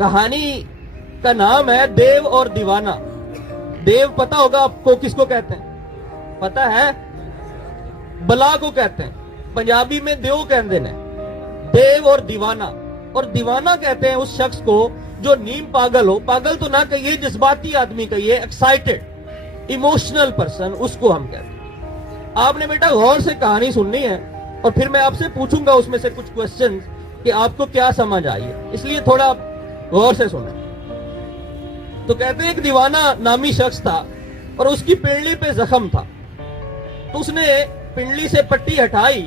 कहानी का नाम है देव और दीवाना। देव पता होगा आपको किसको कहते हैं? पता है? बला को कहते हैं। पंजाबी में देव कहते हैं। देव और दीवाना, और दीवाना कहते हैं उस शख्स को जो नीम पागल हो। पागल तो ना कहिए, जज्बाती आदमी कहिए, एक्साइटेड इमोशनल पर्सन, उसको हम कहते हैं। आपने बेटा गौर से कहानी सुननी है और फिर मैं आपसे पूछूंगा उसमें से कुछ क्वेश्चंस कि आपको क्या समझ आई है, इसलिए थोड़ा गौर से सुने। तो कहते हैं एक दीवाना नामी शख्स था और उसकी पिंडली पे जख्म था। तो उसने पिंडली से पट्टी हटाई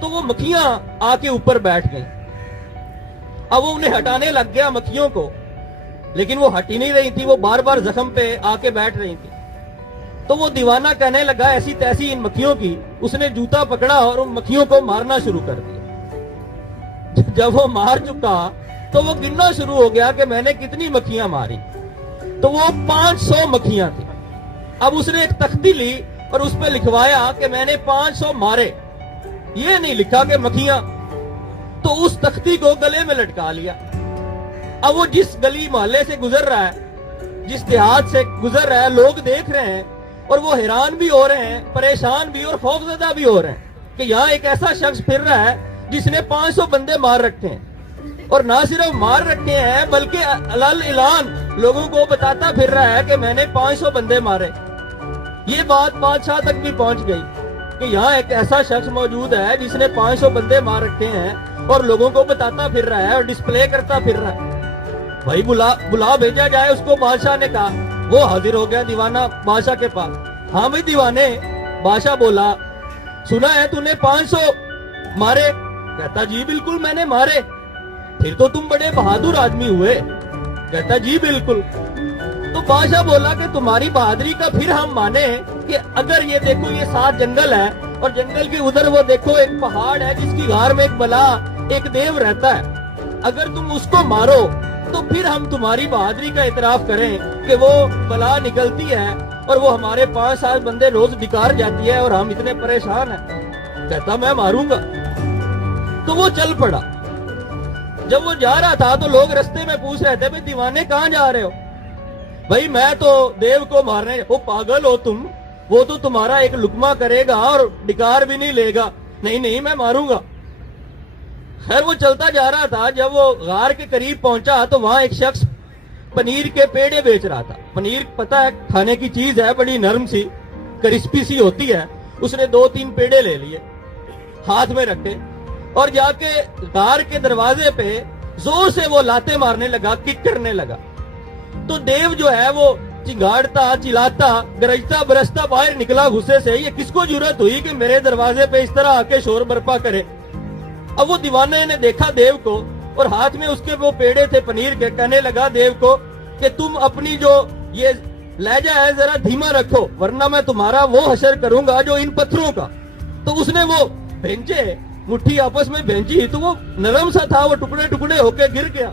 तो वो मक्खियां आके ऊपर बैठ गई। अब वो उन्हें हटाने लग गया मक्खियों को, लेकिन वो हट ही नहीं रही थी, वो बार बार जख्म पे आके बैठ रही थी। तो वो दीवाना कहने लगा ऐसी तैसी इन मक्खियों की। उसने जूता पकड़ा और उन मक्खियों को मारना शुरू कर दिया। जब वो मार चुका तो वो गिनना शुरू हो गया कि मैंने कितनी मक्खियां मारी। तो वो 500 मक्खियां थी। अब उसने एक तख्ती ली और उस पर लिखवाया कि मैंने 500 मारे, ये नहीं लिखा कि मक्खियां। तो उस तख्ती को गले में लटका लिया। अब वो जिस गली मोहल्ले से गुजर रहा है, जिस देहात से गुजर रहा है, लोग देख रहे हैं और वो हैरान भी हो रहे हैं, परेशान भी और खौफजदा भी हो रहे हैं कि यहाँ एक ऐसा शख्स फिर रहा है जिसने 500 बंदे मार रखे हैं। और ना सिर्फ मार रखे हैं बल्कि अलल इलान लोगों को बताता फिर रहा है कि मैंने 500 बंदे मारे। ये बात बादशाह तक भी पहुंच गई कि यहाँ एक ऐसा शख्स मौजूद है जिसने 500 बंदे मार रखे हैं और लोगों को बताता फिर रहा है और डिस्प्ले करता फिर रहा है। भाई बुला भेजा जाए उसको। बादशाह ने कहा। वो हाजिर हो गया दीवाना बादशाह के पास। हाँ भाई दीवाने, बादशाह बोला, सुना है तूने 500 मारे? कहता जी बिल्कुल मैंने मारे। फिर तो तुम बड़े बहादुर आदमी हुए। कहता जी बिल्कुल। तो बादशाह बोला कि तुम्हारी बहादुरी का फिर हम माने कि अगर ये देखो ये 7 जंगल है और जंगल के उधर वो देखो एक पहाड़ है जिसकी गार में एक बला एक देव रहता है, अगर तुम उसको मारो तो फिर हम तुम्हारी बहादुरी का इतराफ करें कि वो बला निकलती है और वो हमारे 5-7 बंदे रोज बिकार जाती है और हम इतने परेशान हैं। कहता मैं मारूंगा। तो वो चल पड़ा। जब वो जा रहा था तो लोग रास्ते में पूछ रहे थे भाई दीवाने कहाँ जा रहे हो? भाई मैं तो देव को मारने। वो पागल हो तुम, वो तो तुम्हारा एक लुकमा करेगा और डिकार भी नहीं लेगा। नहीं नहीं मैं मारूंगा। खैर वो चलता जा रहा था। जब वो गार के करीब पहुंचा तो वहां एक शख्स पनीर के पेड़े बेच रहा था। पनीर पता है खाने की चीज है, बड़ी नरम सी क्रिस्पी सी होती है। उसने 2-3 पेड़े ले लिए, हाथ में रखे और जाके गार के दरवाजे पे जोर से वो लाते मारने लगा, किक करने लगा। तो देव जो है वो चिंगाड़ता चिल्लाता गरजता बरसता बाहर निकला गुस्से से। ये किसको जरूरत हुई कि मेरे दरवाजे पे इस तरह आके शोर बर्पा करे? अब वो दीवाने ने देखा देव को और हाथ में उसके वो पेड़े थे पनीर के। कहने लगा देव को कि तुम अपनी जो ये लहजा है जरा धीमा रखो वरना मैं तुम्हारा वो हशर करूंगा जो इन पत्थरों का। तो उसने वो भेंचे मुट्ठी आपस में भेंची तो वो नरम सा था, वो टुकड़े टुकड़े होके गिर गया।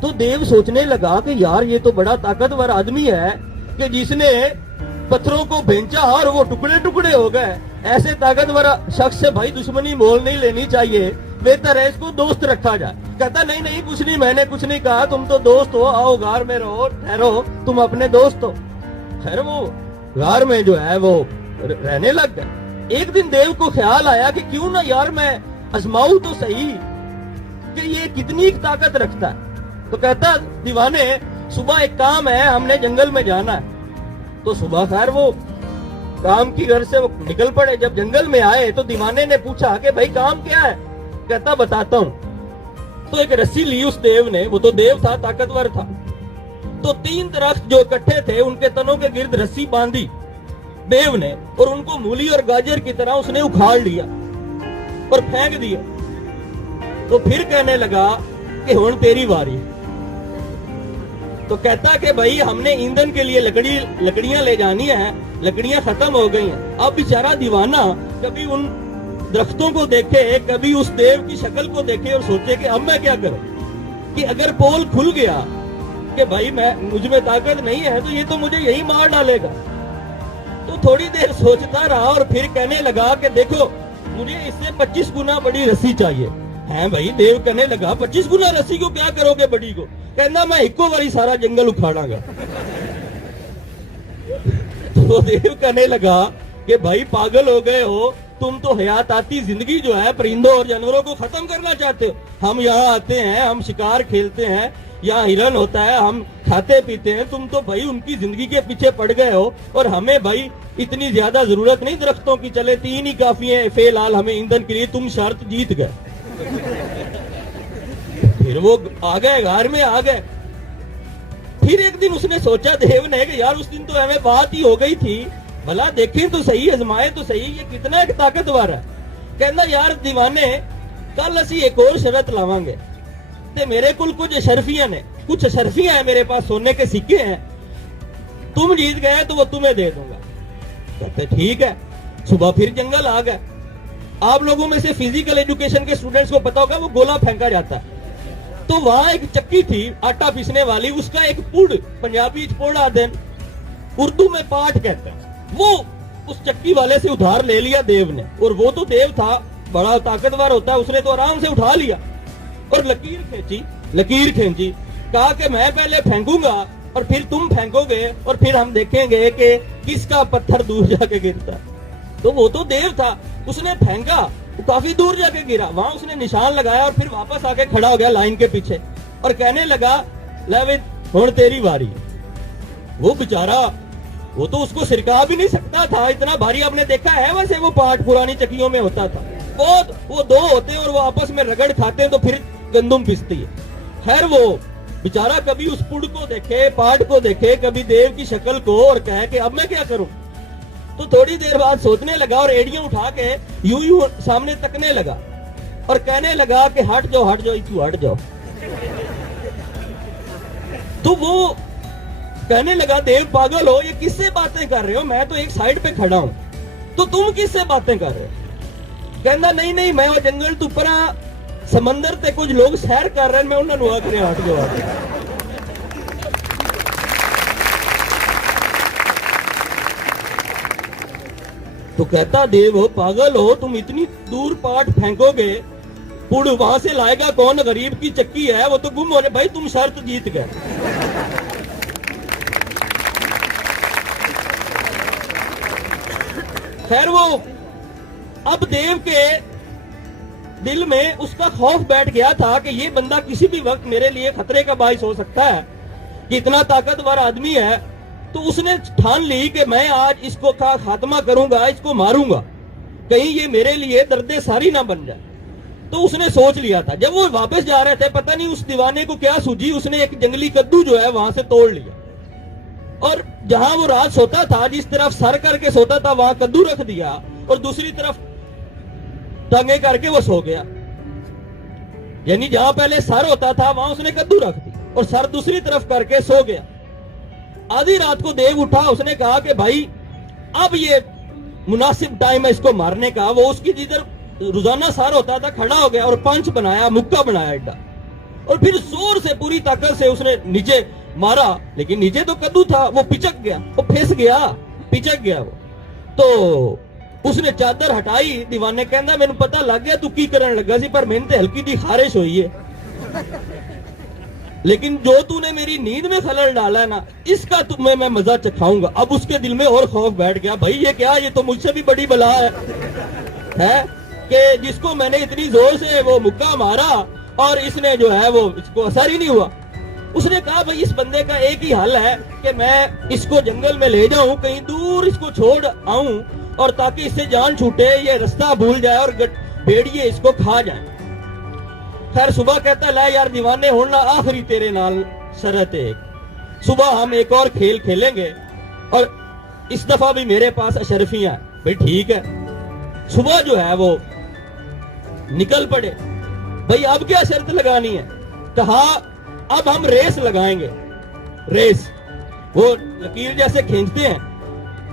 तो देव सोचने लगा कि यार ये तो बड़ा ताकतवर आदमी है कि जिसने पत्थरों को भेंचा और वो टुकड़े टुकड़े हो गए। ऐसे ताकतवर शख्स से भाई दुश्मनी मोल नहीं लेनी चाहिए, बेहतर है इसको दोस्त रखा जाए। कहता नहीं नहीं कुछ नहीं, मैंने कुछ नहीं कहा, तुम तो दोस्त हो, आओ गार में रहो, ठहरो, तुम अपने दोस्त हो। खैर वो गार में जो है वो रहने लग गए। एक दिन देव को ख्याल आया कि क्यों ना यार मैं आजमाऊं तो सही कि ये कितनी ताकत रखता है। तो कहता दीवाने सुबह एक काम है, हमने जंगल में जाना है। तो सुबह खैर वो काम की घर से वो निकल पड़े। जब जंगल में आए तो दीवाने ने पूछा कि भाई काम क्या है? कहता बताता हूँ। तो एक रस्सी ली उस देव ने, वो तो देव था, ताकतवर था। तो 3 दरख्त जो इकट्ठे थे उनके तनों के गिर्द रस्सी बांधी देव ने और उनको मूली और गाजर की तरह उसने उखाड़ लिया और फेंक दिया। तो फिर कहने लगा कि हुण तेरी बारी। तो कहता कि भाई हमने ईंधन के लिए लकड़ियां ले जानी है, लकड़ियां खत्म हो गई हैं। अब बेचारा दीवाना कभी उन दरख्तों को देखे, कभी उस देव की शक्ल को देखे और सोचे कि अब मैं क्या करूं कि अगर पोल खुल गया कि भाई मैं मुझ में ताकत नहीं है तो ये तो मुझे यही मार डालेगा। तो थोड़ी देर सोचता रहा और फिर कहने लगा कि देखो मुझे इससे 25 गुना बड़ी रस्सी चाहिए। है भाई। देव कहने लगा 25 गुना रस्सी को क्या करोगे बड़ी को? कहना मैं इको बारी सारा जंगल उखाड़ांगा। तो देव कहने लगा कि भाई पागल हो गए हो, तुम तो हयाताती जिंदगी जो है परिंदों और जानवरों को खत्म करना चाहते हो। हम यहाँ आते हैं, हम शिकार खेलते हैं, यहाँ हिरन होता है, हम खाते पीते हैं, तुम तो भाई उनकी जिंदगी के पीछे पड़ गए हो। और हमें भाई इतनी ज्यादा जरूरत नहीं दरख्तों की, चले 3 ही काफी है फिलहाल हमें ईंधन के लिए, तुम शर्त जीत गए। फिर वो आ गए, घर में आ गए। फिर एक दिन उसने सोचा देव ने कि यार उस दिन तो हमें बात ही हो गई थी, भला देखें तो सही, आजमाए तो सही, ये कितना एक ताकतवर है। कहना यार दीवाने, कल असी एक और शरत लावांगे ते मेरे कुल कुछ अशरफियां ने, कुछ अशरफियां हैं मेरे पास, सोने के सिक्के हैं, तुम जीत गए तो वो तुम्हें दे दूंगा। कहते ठीक है। सुबह फिर जंगल आ गए। आप लोगों में से फिजिकल एजुकेशन के स्टूडेंट्स को पता होगा वो गोला फेंका जाता है, तो वहां एक चक्की थी आटा पीसने वाली, उसका एक पुड़, पंजाबी पोड़ा देन, उर्दू में पाठ कहते हैं, वो उस चक्की वाले से उधार ले लिया देव ने। और वो तो देव था, बड़ा ताकतवर होता है, उसने तो आराम से उठा लिया और लकीर खींची, कहा कि मैं पहले फेंकूंगा और फिर तुम फेंकोगे और फिर हम देखेंगे कि किसका पत्थर दूर जाके गिरता। तो वो तो देव था, उसने फेंका, वो काफी दूर जाके गिरा, वहां उसने निशान लगाया और फिर वापस आके खड़ा हो गया लाइन के पीछे और कहने लगा लेविन हुण तेरी बारी। वो बेचारा, वो तो उसको सिरका भी नहीं सकता था, इतना भारी। आपने देखा है वैसे वो पाठ पुरानी चक्कियों में होता था, बहुत वो 2 होते हैं और वो आपस में रगड़ खाते हैं तो फिर गंदुम पिसती है। खैर वो बेचारा कभी उस पुड़ को देखे, पाठ को देखे, कभी देव की शक्ल को, और कहे कि अब मैं क्या करूं। तो थोड़ी देर बाद सोचने लगा और एड़ियां उठा के यूं सामने तकने लगा और कहने लगा कि हट जाओ तू हट जाओ। तो वो कहने लगा देव पागल हो, ये किससे बातें कर रहे हो, मैं तो एक साइड पे खड़ा हूं, तो तुम किससे बातें कर रहे हो? कहना नहीं मैं वो जंगल तो परा समंदर ते कुछ लोग सैर कर रहे हैं, मैं उन्होंने आख रहा हट जाओ। तो कहता देव हो पागल हो, तुम इतनी दूर पाठ फेंकोगे, पुड़ वहां से लाएगा कौन? गरीब की चक्की है, वो तो गुम होने। भाई तुम शर्त जीत गए। खैर वो अब देव के दिल में उसका खौफ बैठ गया था कि ये बंदा किसी भी वक्त मेरे लिए खतरे का बाइस हो सकता है, कि इतना ताकतवर आदमी है। तो उसने ठान ली कि मैं आज इसको का खात्मा करूंगा, इसको मारूंगा, कहीं ये मेरे लिए दर्दे सारी ना बन जाए। तो उसने सोच लिया था। जब वो वापस जा रहे थे, पता नहीं उस दीवाने को क्या सूझी, उसने एक जंगली कद्दू जो है वहां से तोड़ लिया और जहां वो रात सोता था, जिस तरफ सर करके सोता था वहां कद्दू रख दिया और दूसरी तरफ टांगे करके वो सो गया। यानी जहां पहले सर होता था वहां उसने कद्दू रख दी और सर दूसरी तरफ करके सो गया। आधी रात को देव उठा, उसने कहा कि भाई अब ये मुनासिब टाइम है इसको मारने का। वो उसकी जिधर रोजाना सर होता था खड़ा हो गया और पंच बनाया, मुक्का बनाया एडा, और फिर जोर से पूरी ताकत से उसने नीचे मारा। लेकिन नीचे तो कद्दू था, वो पिचक गया, वो फिस गया, पिचक गया वो। तो उसने चादर हटाई। दीवाने कहना मैंने पता लग गया तू की करन लगा सी, पर मैंने तो हल्की दी खारिश हुई है, लेकिन जो तूने मेरी नींद में खलल डाला है ना, इसका तुम्हें मैं मजा चखाऊंगा। अब उसके दिल में और खौफ बैठ गया, भाई ये क्या, ये तो मुझसे भी बड़ी बला है कि जिसको मैंने इतनी जोर से वो मुक्का मारा और इसने जो है वो इसको असर ही नहीं हुआ। उसने कहा भाई इस बंदे का एक ही हल है कि मैं इसको जंगल में ले जाऊं, कहीं दूर इसको छोड़ आऊं, और ताकि इससे जान छूटे, ये रास्ता भूल जाए और भेड़िए इसको खा जाए। खैर सुबह कहता ला यार दीवाने होना, आखिरी तेरे नाल शरत है, सुबह हम एक और खेल खेलेंगे और इस दफा भी मेरे पास अशरफियां। भाई ठीक है। सुबह जो है वो निकल पड़े। भाई अब क्या शर्त लगानी है? कहा अब हम रेस लगाएंगे। रेस वो लकीर जैसे खींचते हैं,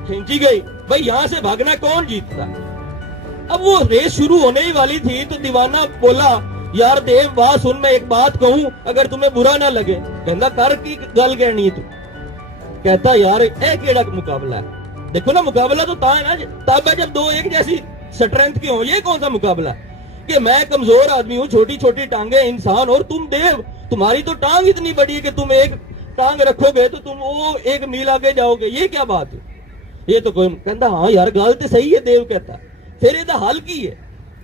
खींची गई। भाई यहां से भागना कौन जीतता? अब वो रेस शुरू होने ही वाली थी तो दीवाना बोला यार देव वाह सुन, मैं एक बात कहूं, अगर तुम्हें बुरा ना लगे। कहता कर की गल कहनी तू? कहता यार ए केड़ा मुकाबला है? देखो ना मुकाबला तो ता है ना तब है जब दो एक जैसी स्ट्रेंथ के हो, ये कौन सा मुकाबला? कि मैं कमजोर आदमी हूं, छोटी छोटी टांगे इंसान, और तुम देव, तुम्हारी तो टांग इतनी बड़ी है कि तुम एक टांग रखोगे तो तुम वो 1 मील आगे जाओगे। ये क्या बात है? ये तो कोई कहता हाँ यार गल तो सही है। देव कहता फिर ਇਹਦਾ हल की है?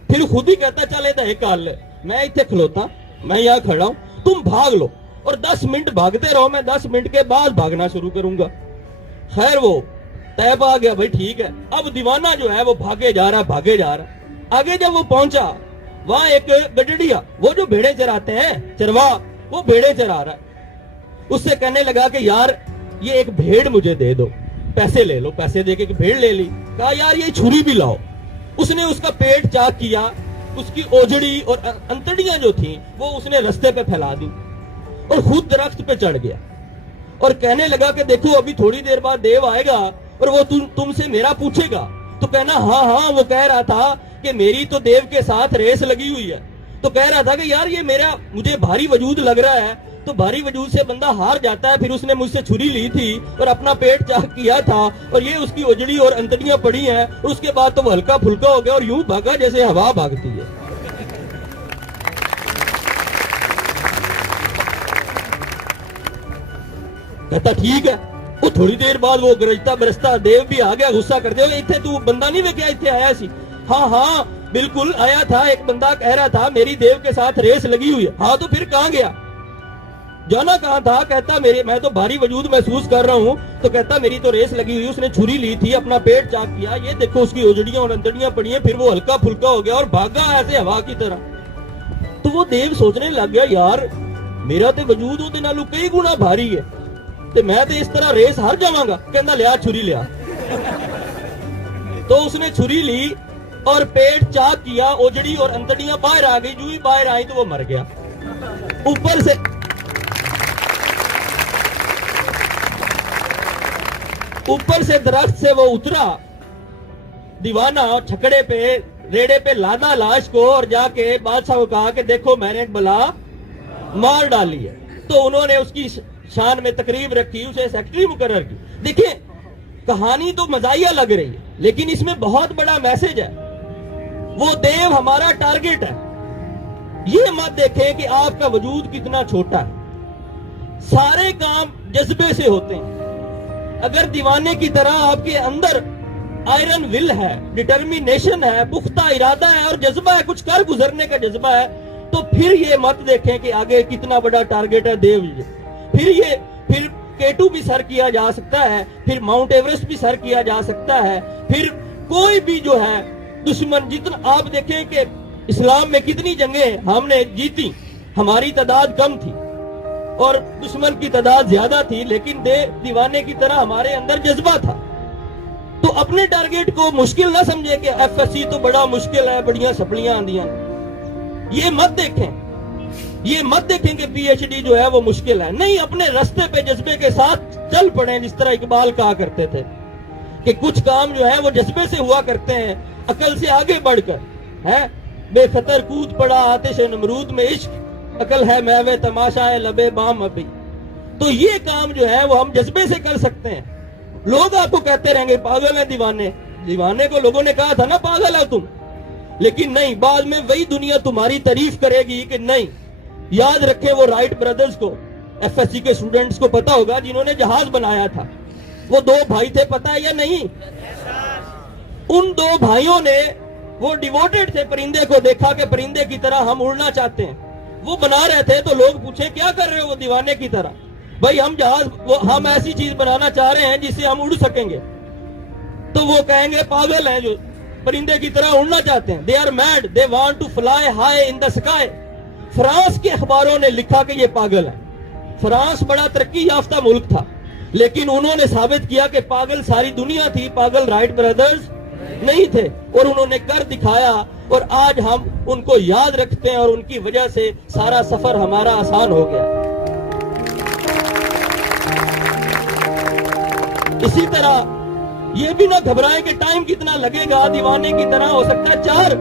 फिर खुद ही कहता चल ਇਹਦਾ एक हल है, मैं इतने खलोता, मैं यहाँ खड़ा हूं, तुम भाग लो और 10 मिनट भागते रहो, मैं 10 मिनट के बाद भागना शुरू करूंगा। खैर वो तैब आ गया, भाई ठीक है। अब दीवाना जो है वो भागे जा रहा। आगे जब वो पहुंचा, वहां एक गडड़िया, वो जो भेड़े चराते हैं चरवा, वो भेड़े चरा रहा है। उससे कहने लगा कि यार ये एक भेड़ मुझे दे दो, पैसे ले लो। पैसे देके एक भेड़ ले ली। कहा यार ये छुरी भी लाओ। उसने उसका पेट चाक किया, उसकी ओजड़ी और अंतड़ियां जो थी वो उसने रास्ते पे फैला दी और खुद दरख्त पे चढ़ गया और कहने लगा कि देखो अभी थोड़ी देर बाद देव आएगा और वो तुमसे मेरा पूछेगा। तो कहना हाँ हाँ, वो कह रहा था कि मेरी तो देव के साथ रेस लगी हुई है। तो कह रहा था कि यार ये मुझे भारी वजूद लग रहा है, तो भारी वजूद से बंदा हार जाता है। फिर उसने मुझसे छुरी ली थी और अपना पेट चाक किया था और ये उसकी ओजड़ी और अंतड़ियां पड़ी हैं। उसके बाद तो वो हल्का फुल्का हो गया और यूं भागा जैसे हवा भागती है। कहता ठीक है। वो थोड़ी देर बाद वो गरजता बरसता देव भी आ गया, गुस्सा करते हुए, इतने तू बंदा नहीं वेख्या इतने आया सी? हाँ हाँ बिल्कुल आया था। एक बंदा कह रहा था मेरी देव के साथ रेस लगी हुई है। हाँ तो फिर कहां गया? जाना कहां था? कहता मैं तो भारी वजूद महसूस कर रहा हूं। तो कहता मेरी तो रेस लगी हुई, उसने छुरी ली थी, अपना पेट चाक किया, ये देखो उसकी ओजड़ियां और अंतड़ियां पड़ी हैं। फिर वो हल्का फुल्का हो गया और भागा ऐसे हवा की तरह। तो वो देव सोचने लग गया यार मेरा तो वजूद ਉਹਦੇ ਨਾਲੋਂ कई गुना भारी है, तो मैं तो इस तरह रेस हार जावांगा। कहना लिया छुरी लिया। तो उसने छुरी ली और पेट चाक किया, ओजड़ी और अंतड़ियां बाहर आ गई। जो ही बाहर आई तो वो मर गया। ऊपर से दरख्त से वो उतरा दीवाना, छकड़े पे रेड़े पे लादा लाश को और जाके बादशाह को कहा कि देखो मैंने एक बला मार डाली है। तो उन्होंने उसकी शान में तकरीब रखी, उसे सेक्रेटरी मुकर्रर की। देखिए कहानी तो मजाहिया लग रही है लेकिन इसमें बहुत बड़ा मैसेज है। वो देव हमारा टारगेट है। ये मत देखें कि आपका वजूद कितना छोटा है। सारे काम जज्बे से होते हैं। अगर दीवाने की तरह आपके अंदर आयरन विल है, डिटर्मिनेशन है, पुख्ता इरादा है और जज्बा है, कुछ कर गुजरने का जज्बा है, तो फिर ये मत देखें कि आगे कितना बड़ा टारगेट है देव जी। फिर K2 भी सर किया जा सकता है, फिर माउंट एवरेस्ट भी सर किया जा सकता है, फिर कोई भी जो है दुश्मन, जितना आप देखें कि इस्लाम में कितनी जंगें हमने जीती, हमारी तादाद कम थी और दुश्मन की तादाद ज्यादा थी, लेकिन दीवाने की तरह हमारे अंदर जज्बा था। तो अपने टारगेट को मुश्किल ना समझे कि FSC तो बड़ा मुश्किल है, बढ़िया सपलियां आंदियां। ये मत देखें कि PhD जो है वो मुश्किल है। नहीं, अपने रास्ते पे जज्बे के साथ चल पड़े। जिस तरह इकबाल कहा करते थे कि कुछ काम जो है वो जज्बे से हुआ करते हैं, अकल से आगे बढ़कर। है बेखतर कूद पड़ा आतिश नमरूद में इश्क, अकल है महवे तमाशा है लबे बाम अभी। तो ये काम जो है वो हम जज्बे से कर सकते हैं। लोग आपको कहते रहेंगे पागल है दीवाने को लोगों ने कहा था ना पागल है तुम, लेकिन नहीं, बाद में वही दुनिया तुम्हारी तारीफ करेगी कि नहीं। याद रखें वो राइट ब्रदर्स को, FSC के स्टूडेंट्स को पता होगा जिन्होंने जहाज बनाया था। वो 2 भाई थे, पता है या नहीं? उन 2 भाइयों ने वो डिवोटेड थे, परिंदे को देखा कि परिंदे की तरह हम उड़ना चाहते हैं। वो बना रहे थे तो लोग पूछे क्या कर रहे हो? वो दीवाने की तरह, भाई हम ऐसी चीज बनाना चाह रहे हैं जिससे हम उड़ सकेंगे। तो वो कहेंगे पागल हैं जो परिंदे की तरह उड़ना चाहते हैं। They are mad, they want to fly high in the sky. France के अखबारों ने लिखा कि ये पागल है। फ्रांस बड़ा तरक्की याफ्ता मुल्क था, लेकिन उन्होंने साबित किया कि पागल सारी दुनिया थी, पागल राइट ब्रदर्स नहीं थे, और उन्होंने कर दिखाया। और आज हम उनको याद रखते हैं और उनकी वजह से सारा सफर हमारा आसान हो गया। इसी तरह ये भी ना घबराएं कि टाइम कितना लगेगा। दीवाने की तरह हो सकता है 4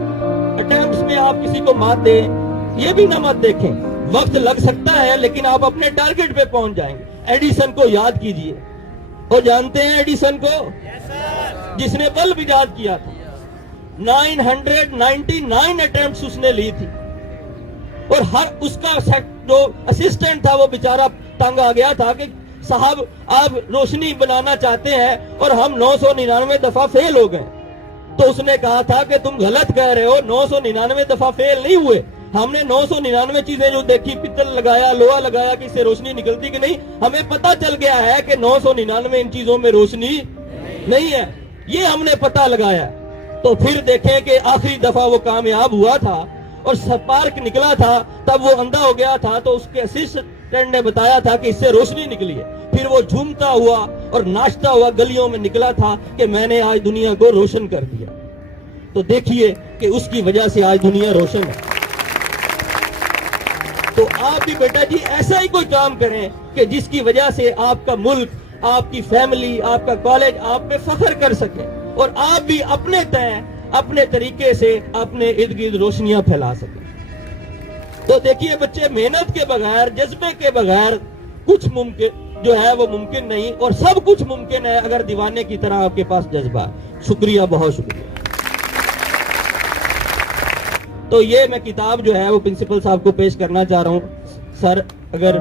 अटेम्प्ट्स में आप किसी को मात दें। ये भी ना मत देखें, वक्त लग सकता है लेकिन आप अपने टारगेट पे पहुंच जाएंगे। एडिसन को याद कीजिए, और जानते हैं एडिसन को? जिसने बल्ब इजाद किया था। 999 अटेम्प्ट्स उसने ली थी, और हर उसका जो असिस्टेंट था वो बेचारा तंग आ गया था कि साहब आप रोशनी बनाना चाहते हैं और हम 999 दफा फेल हो गए। तो उसने कहा था कि तुम गलत कह रहे हो, 999 दफा फेल नहीं हुए। हमने 999 चीजें जो देखी, पित्तल लगाया, लोहा लगाया कि इससे रोशनी निकलती कि नहीं, हमें पता चल गया है कि 999 इन चीजों में रोशनी नहीं है, ये हमने पता लगाया। तो फिर देखें कि आखिरी दफा वो कामयाब हुआ था और स्पार्क निकला था, तब वो अंधा हो गया था, तो उसके असिस्टेंट ने बताया था कि इससे रोशनी निकली है। फिर वो झूमता हुआ और नाचता हुआ गलियों में निकला था कि मैंने आज दुनिया को रोशन कर दिया। तो देखिए कि उसकी वजह से आज दुनिया रोशन है। तो आप भी बेटा जी ऐसा ही कोई काम करें कि जिसकी वजह से आपका मुल्क, आपकी फैमिली, आपका कॉलेज आप पे फख्र कर सके, और आप भी अपने अपने तरीके से अपने इर्द गिर्द रोशनियां फैला सके। तो देखिए बच्चे, मेहनत के बगैर, जज्बे के बगैर कुछ मुमकिन जो है वो मुमकिन नहीं, और सब कुछ मुमकिन है अगर दीवाने की तरह आपके पास जज्बा है। शुक्रिया, बहुत शुक्रिया। तो ये मैं किताब जो है वो प्रिंसिपल साहब को पेश करना चाह रहा हूँ। सर अगर